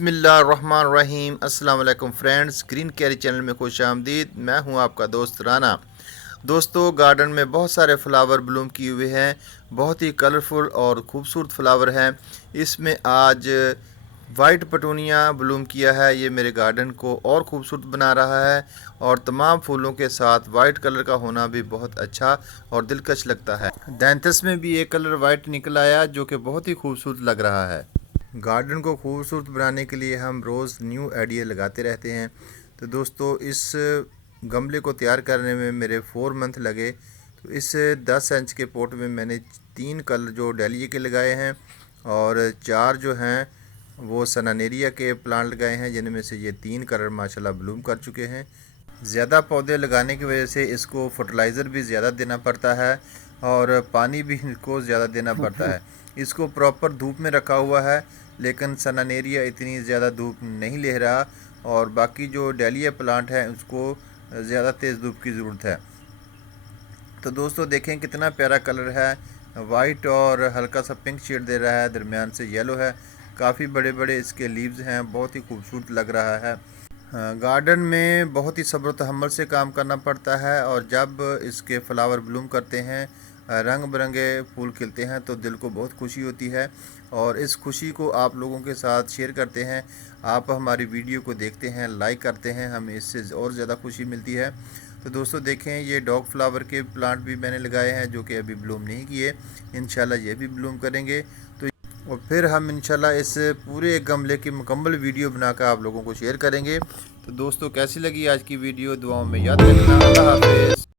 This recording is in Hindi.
बिस्मिल्लाहिर्रहमानिर्रहीम। अस्सलाम वालेकुम फ्रेंड्स, ग्रीन कैरी चैनल में खुश आमदीद। मैं हूं आपका दोस्त राना। दोस्तों, गार्डन में बहुत सारे फ्लावर ब्लूम किए हुए हैं। बहुत ही कलरफुल और ख़ूबसूरत फ्लावर हैं। इसमें आज वाइट पटूनिया ब्लूम किया है। ये मेरे गार्डन को और ख़ूबसूरत बना रहा है और तमाम फूलों के साथ वाइट कलर का होना भी बहुत अच्छा और दिलकश लगता है। दैंथस में भी एक कलर वाइट निकल आया जो कि बहुत ही खूबसूरत लग रहा है। गार्डन को खूबसूरत बनाने के लिए हम रोज़ न्यू आइडिया लगाते रहते हैं। तो दोस्तों, इस गमले को तैयार करने में मेरे 4 मंथ लगे। तो इस 10 इंच के पोट में मैंने 3 कलर जो डेलिया के लगाए हैं और 4 जो हैं वो सनानेरिया के प्लांट लगाए हैं, जिनमें से ये 3 कलर माशाल्लाह ब्लूम कर चुके हैं। ज़्यादा पौधे लगाने की वजह से इसको फर्टिलाइज़र भी ज़्यादा देना पड़ता है और पानी भी इसको ज़्यादा देना पड़ता है। इसको प्रॉपर धूप में रखा हुआ है, लेकिन सनानेरिया इतनी ज़्यादा धूप नहीं ले रहा और बाकी जो डेलिया प्लांट है उसको ज़्यादा तेज़ धूप की ज़रूरत है। तो दोस्तों देखें कितना प्यारा कलर है, वाइट और हल्का सा पिंक शेड दे रहा है, दरमियान से येलो है। काफ़ी बड़े बड़े इसके लीव्स हैं, बहुत ही खूबसूरत लग रहा है। गार्डन में बहुत ही सब्र तहम्मुल से काम करना पड़ता है और जब इसके फ्लावर ब्लूम करते हैं, रंग बिरंगे फूल खिलते हैं, तो दिल को बहुत खुशी होती है और इस खुशी को आप लोगों के साथ शेयर करते हैं। आप हमारी वीडियो को देखते हैं, लाइक करते हैं, हमें इससे और ज़्यादा खुशी मिलती है। तो दोस्तों देखें, ये डॉग फ्लावर के प्लांट भी मैंने लगाए हैं जो कि अभी ब्लूम नहीं किए। इंशाल्लाह ये भी ब्लूम करेंगे तो और फिर हम इंशाल्लाह इस पूरे गमले की मुकम्मल वीडियो बनाकर आप लोगों को शेयर करेंगे। तो दोस्तों, कैसी लगी आज की वीडियो? दुआओं में याद रखना। अल्लाह हाफ़िज़।